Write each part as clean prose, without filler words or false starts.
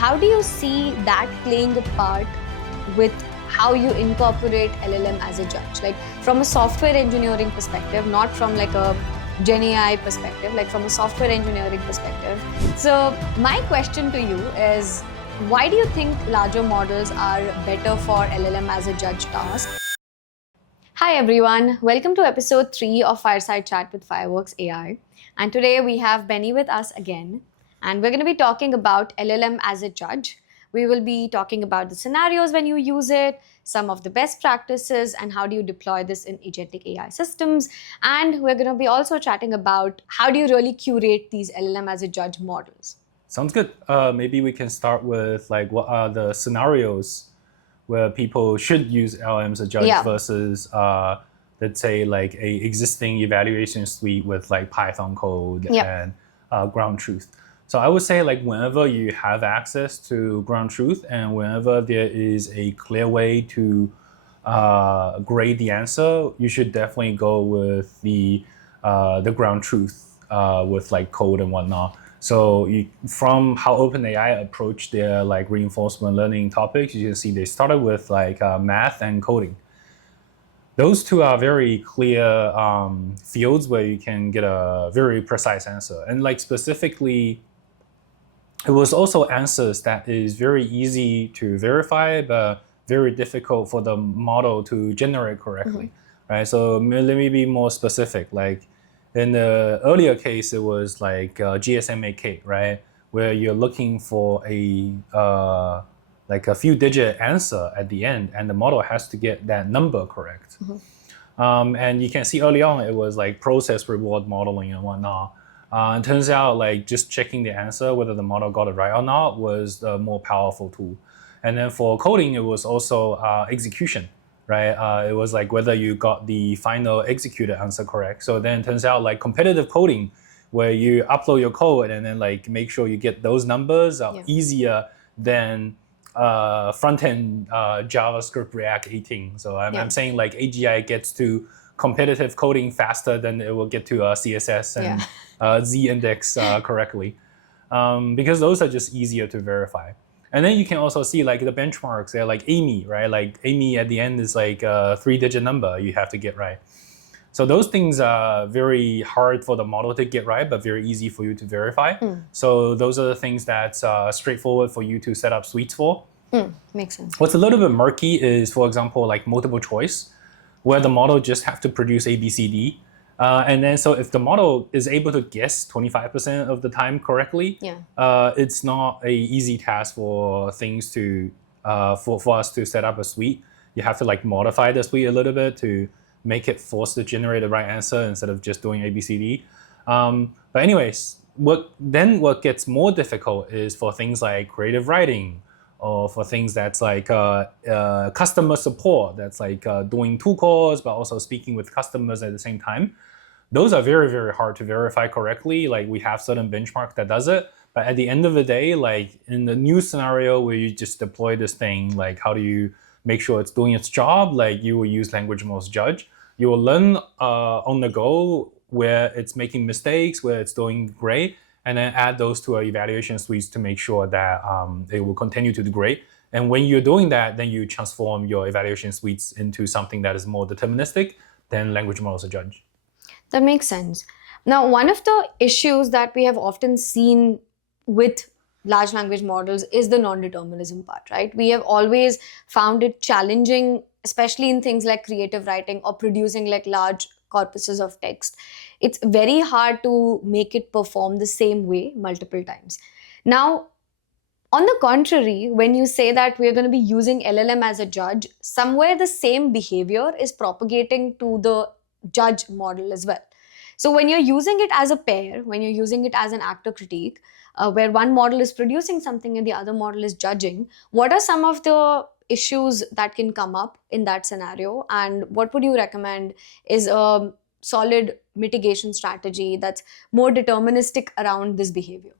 how do you see that playing a part with how you incorporate LLM as a judge? Like from a software engineering perspective, not from like a Gen AI perspective, like from a software engineering perspective. So my question to you is, why do you think larger models are better for LLM as a judge task? Hi everyone, welcome to episode 3 of Fireside Chat with Fireworks AI. And today we have Benny with us again. And we're going to be talking about LLM as a judge. We will be talking about the scenarios when you use it, some of the best practices, and how do you deploy this in agentic AI systems. And we're going to be also chatting about how do you really curate these LLM as a judge models. Sounds good. Maybe we can start with like what are the scenarios where people should use LLM-as-a-Judge versus let's say like a existing evaluation suite with like Python code and ground truth. So I would say like whenever you have access to ground truth and whenever there is a clear way to grade the answer, you should definitely go with the ground truth with like code and whatnot. So from how OpenAI approached their like reinforcement learning topics, you can see they started with like math and coding. Those two are very clear fields where you can get a very precise answer. And like specifically, it was also answers that is very easy to verify, but very difficult for the model to generate correctly, right? So let me be more specific. Like in the earlier case, it was like GSM-8K, right? Where you're looking for a like a few digit answer at the end, and the model has to get that number correct. And you can see early on, it was like process reward modeling and whatnot. It turns out like just checking the answer, whether the model got it right or not, was the more powerful tool. And then for coding, it was also execution, right? It was like whether you got the final executed answer correct. So then it turns out like competitive coding, where you upload your code and then like make sure you get those numbers are easier than front-end JavaScript React 18. So I'm saying like AGI gets to competitive coding faster than it will get to CSS and Z-index correctly, because those are just easier to verify. And then you can also see like the benchmarks. They're like AMI, right? Like AMI at the end is like a 3-digit number you have to get right. So those things are very hard for the model to get right, but very easy for you to verify. So those are the things that's straightforward for you to set up suites for. Makes sense. What's a little bit murky is, for example, like multiple choice, where the model just have to produce A, B, C, D. And then so if the model is able to guess 25% of the time correctly, it's not a easy task for things to, for us to set up a suite. You have to like modify the suite a little bit to make it force to generate the right answer instead of just doing A, B, C, D. But anyways, what gets more difficult is for things like creative writing, or for things that's like customer support, that's like doing 2 calls, but also speaking with customers at the same time. Those are very, very hard to verify correctly. Like we have certain benchmark that does it. But at the end of the day, like in the new scenario where you just deploy this thing, like how do you make sure it's doing its job? Like you will use language models judge. You will learn on the go where it's making mistakes, where it's doing great, and then add those to our evaluation suites to make sure that they will continue to do great. And when you're doing that, then you transform your evaluation suites into something that is more deterministic than language models as a judge. That makes sense. Now, one of the issues that we have often seen with large language models is the non-determinism part, right? We have always found it challenging, especially in things like creative writing or producing like large corpuses of text. It's very hard to make it perform the same way multiple times. Now, on the contrary, when you say that we're going to be using LLM as a judge, somewhere the same behavior is propagating to the judge model as well. So when you're using it as a pair, when you're using it as an actor critique, where one model is producing something and the other model is judging, what are some of the issues that can come up in that scenario? And what would you recommend is a solid mitigation strategy that's more deterministic around this behavior?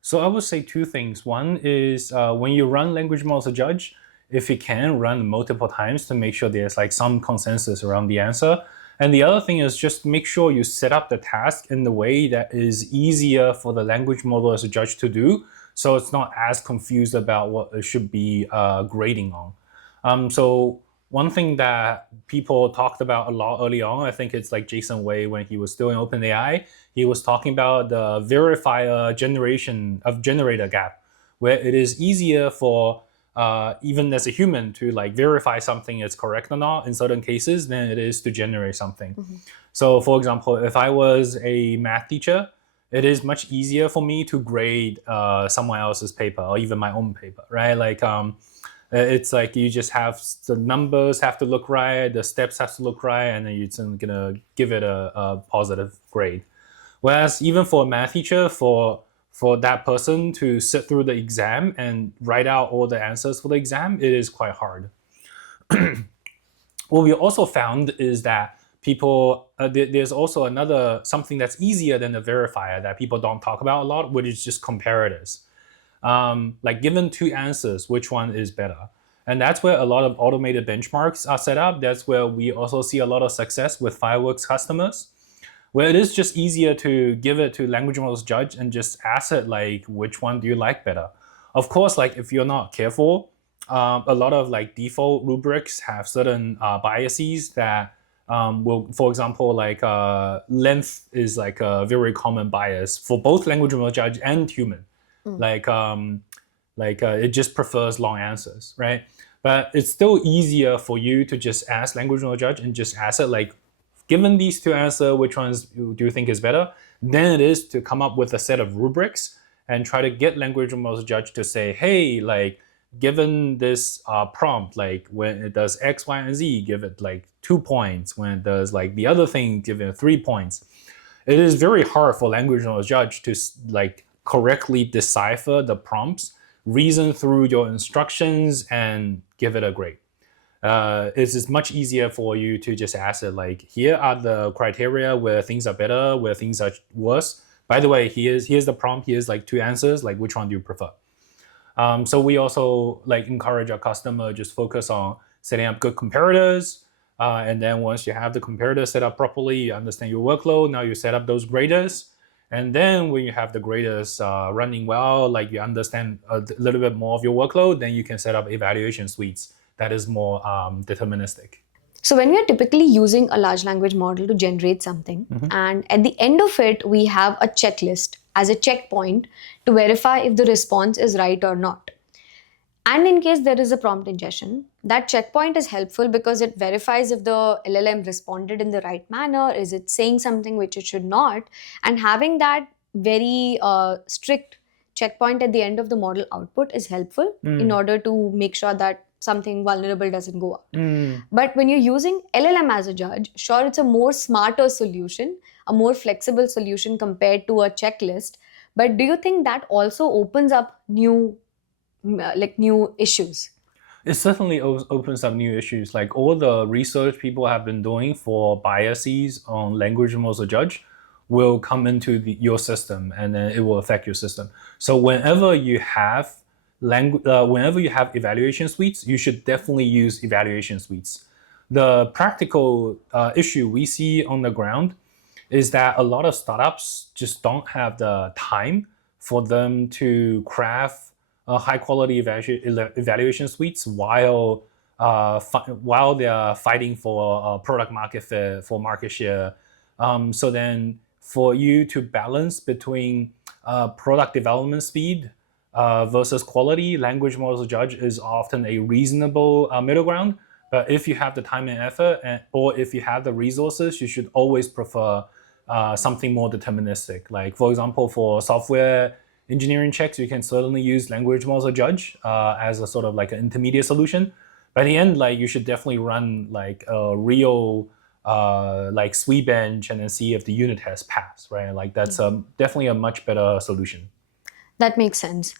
So I would say 2 things. One is when you run language models as a judge, if you can run multiple times to make sure there's like some consensus around the answer. And the other thing is just make sure you set up the task in the way that is easier for the language model as a judge to do, so it's not as confused about what it should be grading on. So one thing that people talked about a lot early on, I think it's like Jason Wei when he was still in OpenAI, he was talking about the verifier generator gap, where it is easier for even as a human to like verify something is correct or not in certain cases than it is to generate something. So for example, if I was a math teacher, it is much easier for me to grade someone else's paper or even my own paper, right? Like it's like you just have the numbers have to look right, the steps have to look right, and then you're just gonna give it a positive grade. Whereas even for a math teacher, for that person to sit through the exam and write out all the answers for the exam, it is quite hard. What we also found is that people, there's also another something that's easier than the verifier that people don't talk about a lot, which is just comparators. Like given two answers, which one is better? And that's where a lot of automated benchmarks are set up. That's where we also see a lot of success with Fireworks customers, where it is just easier to give it to language models judge and just ask it like, which one do you like better? Of course, like if you're not careful, a lot of like default rubrics have certain biases that will, for example, like length is like a very common bias for both language model judge and human. Like it just prefers long answers, right? But it's still easier for you to just ask language model judge and just ask it like, given these two answers, which ones do you think is better? Then it is to come up with a set of rubrics and try to get language model judge to say, hey, like given this prompt, like when it does X, Y, and Z, give it like 2 points. When it does like the other thing, give it 3 points. It is very hard for language model judge to like correctly decipher the prompts, reason through your instructions, and give it a grade. It's much easier for you to just ask it like, here are the criteria where things are better, where things are worse. By the way, here's the prompt, here's like 2 answers, like which one do you prefer? So we also like encourage our customer just focus on setting up good comparators. And then once you have the comparator set up properly, you understand your workload, now you set up those graders. And then when you have the graders running well, like you understand a little bit more of your workload, then you can set up evaluation suites that is more deterministic. So when we are typically using a large language model to generate something, and at the end of it, we have a checklist as a checkpoint to verify if the response is right or not. And in case there is a prompt ingestion, that checkpoint is helpful because it verifies if the LLM responded in the right manner, is it saying something which it should not, and having that very strict checkpoint at the end of the model output is helpful in order to make sure that something vulnerable doesn't go out. But when you're using LLM as a judge, sure, it's a more smarter solution, a more flexible solution compared to a checklist. But do you think that also opens up new issues? It certainly opens up new issues. Like all the research people have been doing for biases on language models of judge will come into your system, and then it will affect your system. So whenever you have evaluation suites, you should definitely use evaluation suites. The practical issue we see on the ground is that a lot of startups just don't have the time for them to craft high quality evaluation suites while they are fighting for product market fit, for market share. So then for you to balance between product development speed versus quality, language models of judge is often a reasonable middle ground. But if you have the time and effort, or if you have the resources, you should always prefer something more deterministic. Like for example, for software engineering checks, you can certainly use language models of judge as a sort of like an intermediate solution. By the end, like you should definitely run like a real like sweep bench and then see if the unit test pass, right? Like that's definitely a much better solution. That makes sense.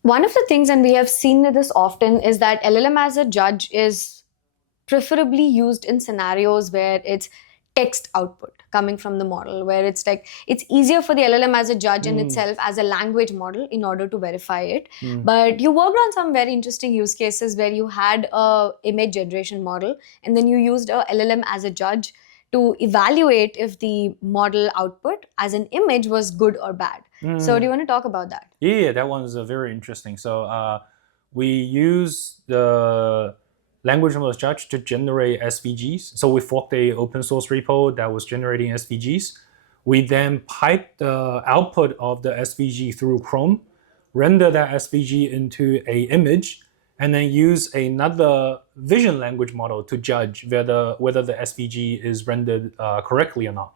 One of the things, and we have seen this often, is that LLM as a judge is preferably used in scenarios where it's text output coming from the model, where it's like it's easier for the LLM as a judge in itself as a language model in order to verify it. But you worked on some very interesting use cases where you had a image generation model and then you used a LLM as a judge to evaluate if the model output as an image was good or bad. So do you want to talk about that? Yeah, that one's very interesting. So we use the language model judge to generate SVGs. So we forked a open source repo that was generating SVGs. We then pipe the output of the SVG through Chrome, render that SVG into a image, and then use another vision language model to judge whether the SVG is rendered correctly or not.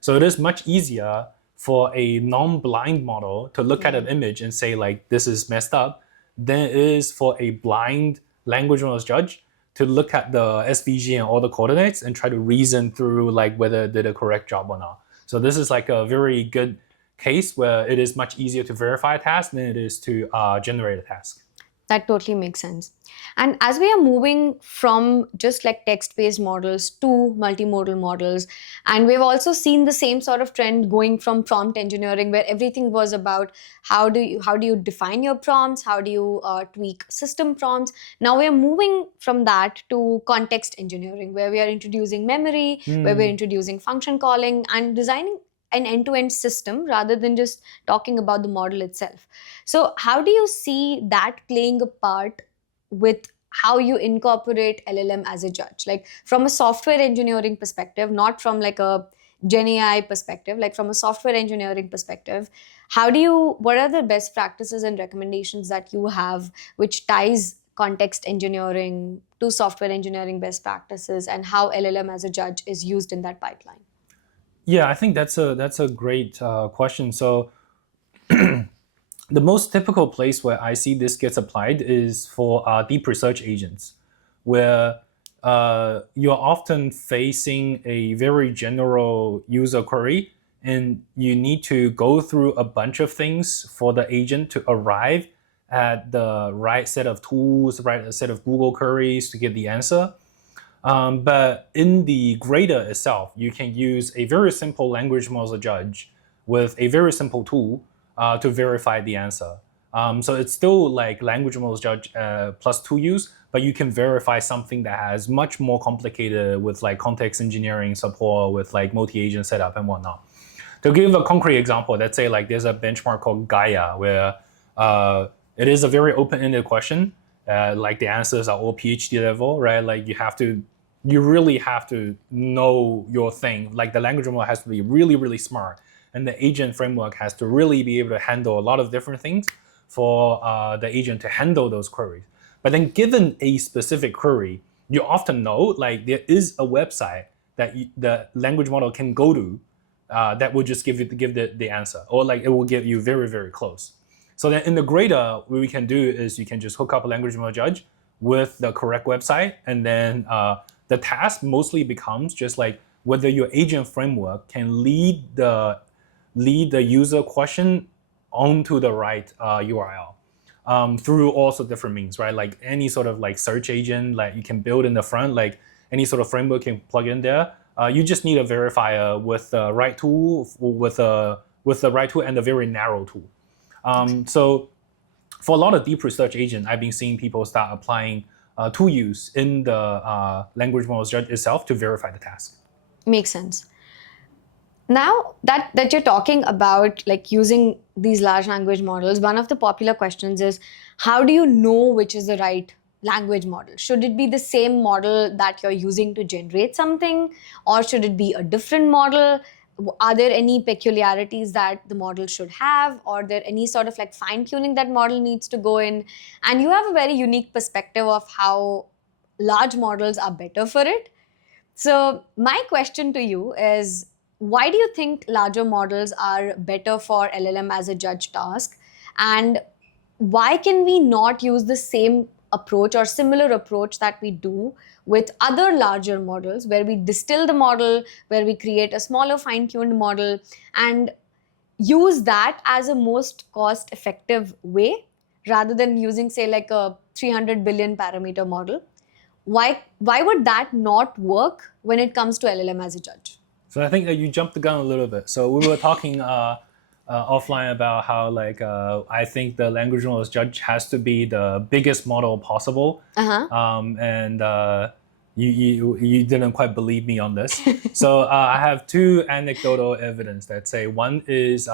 So it is much easier for a non-blind model to look at an image and say like this is messed up than it is for a blind language model judge to look at the SVG and all the coordinates and try to reason through like whether it did a correct job or not. So this is like a very good case where it is much easier to verify a task than it is to generate a task. That totally makes sense. And as we are moving from just like text-based models to multimodal models, and we've also seen the same sort of trend going from prompt engineering, where everything was about how do you define your prompts, how do you tweak system prompts. Now we are moving from that to context engineering, where we are introducing memory, where we're introducing function calling and designing an end-to-end system rather than just talking about the model itself. So how do you see that playing a part with how you incorporate LLM as a judge? Like from a software engineering perspective, not from like a Gen AI perspective, like from a software engineering perspective, what are the best practices and recommendations that you have which ties context engineering to software engineering best practices, and how LLM as a judge is used in that pipeline? Yeah, I think that's a great question. So the most typical place where I see this gets applied is for deep research agents, where you're often facing a very general user query, and you need to go through a bunch of things for the agent to arrive at the right set of tools, right set of Google queries to get the answer. But in the grader itself, you can use a very simple language model as a judge with a very simple tool to verify the answer. So it's still like language model as a judge plus tool use, but you can verify something that has much more complicated with like context engineering support, with like multi-agent setup and whatnot. To give a concrete example, let's say like there's a benchmark called Gaia, where it is a very open-ended question. Like the answers are all PhD level, right? Like you really have to know your thing. Like the language model has to be really, really smart, and the agent framework has to really be able to handle a lot of different things for the agent to handle those queries. But then given a specific query, you often know like there is a website that the language model can go to that will just give the answer, or like it will get you very, very close. So then in the grader, what we can do is you can just hook up a language model judge with the correct website, and then the task mostly becomes just like whether your agent framework can lead the user question onto the right URL through also different means, right? Like any sort of like search agent, like you can build in the front, like any sort of framework can plug in there. You just need a verifier with the right tool, with the right tool and a very narrow tool. So for a lot of deep research agents, I've been seeing people start applying tool use in the language model judge itself to verify the task. Makes sense. Now that you're talking about like using these large language models, one of the popular questions is, how do you know which is the right language model? Should it be the same model that you're using to generate something, or should it be a different model? Are there any peculiarities that the model should have, or there any sort of like fine tuning that model needs to go in? And you have a very unique perspective of how large models are better for it. So my question to you is, why do you think larger models are better for LLM as a judge task? And why can we not use the same approach or similar approach that we do with other larger models, where we distill the model, where we create a smaller fine-tuned model and use that as a most cost-effective way, rather than using, say, like a 300 billion parameter model? Why would that not work when it comes to LLM as a judge? So I think that you jumped the gun a little bit. So we were talking offline about how like I think the language model judge has to be the biggest model possible, and you didn't quite believe me on this. So I have two anecdotal evidence that say, one is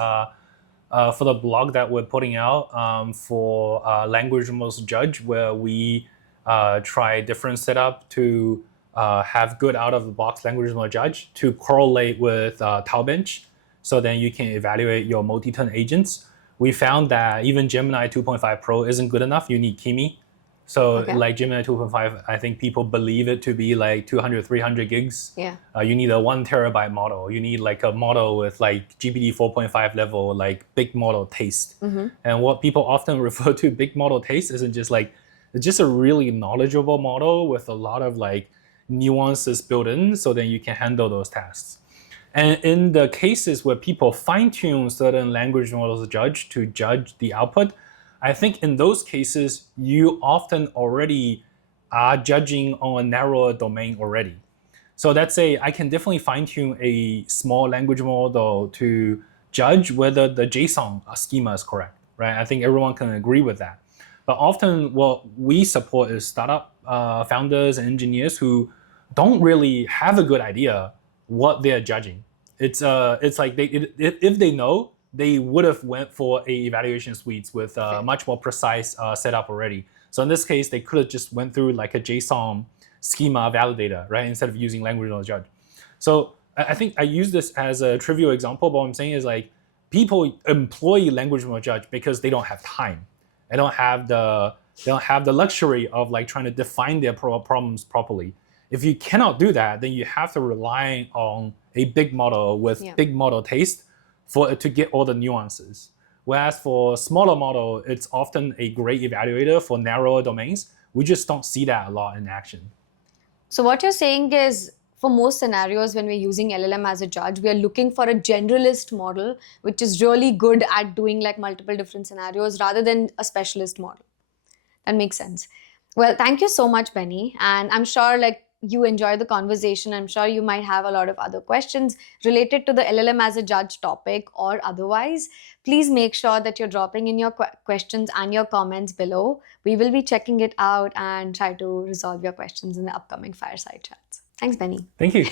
for the blog that we're putting out for Language Models Judge, where we try different setup to have good out-of-the-box Language Model Judge to correlate with Taobench, so then you can evaluate your multi-turn agents. We found that even Gemini 2.5 Pro isn't good enough. You need Kimi. So like Gemini 2.5, I think people believe it to be like 200, 300 gigs. Yeah. You need a 1 terabyte model. You need like a model with like GPT 4.5 level, like big model taste. And what people often refer to big model taste isn't just like, it's just a really knowledgeable model with a lot of like nuances built in, so then you can handle those tasks. And in the cases where people fine-tune certain language models to judge the output, I think in those cases, you often already are judging on a narrower domain already. So let's say I can definitely fine-tune a small language model to judge whether the JSON schema is correct, right? I think everyone can agree with that. But often what we support is startup founders and engineers who don't really have a good idea what they're judging. It's like if they know, they would have went for a evaluation suites with much more precise setup already. So in this case, they could have just went through like a JSON schema validator, right, instead of using Language Model Judge. So I think I use this as a trivial example, but what I'm saying is like people employ Language Model Judge because they don't have time. They don't have the luxury of like trying to define their problems properly. If you cannot do that, then you have to rely on a big model with big model taste to get all the nuances. Whereas for smaller model, it's often a great evaluator for narrower domains. We just don't see that a lot in action. So what you're saying is, for most scenarios, when we're using LLM as a judge, we are looking for a generalist model, which is really good at doing like multiple different scenarios rather than a specialist model. That makes sense. Well, thank you so much, Benny. And I'm sure like you enjoy the conversation. I'm sure you might have a lot of other questions related to the LLM as a judge topic or otherwise. Please make sure that you're dropping in your questions and your comments below. We will be checking it out and try to resolve your questions in the upcoming Fireside Chats. Thanks, Benny. Thank you.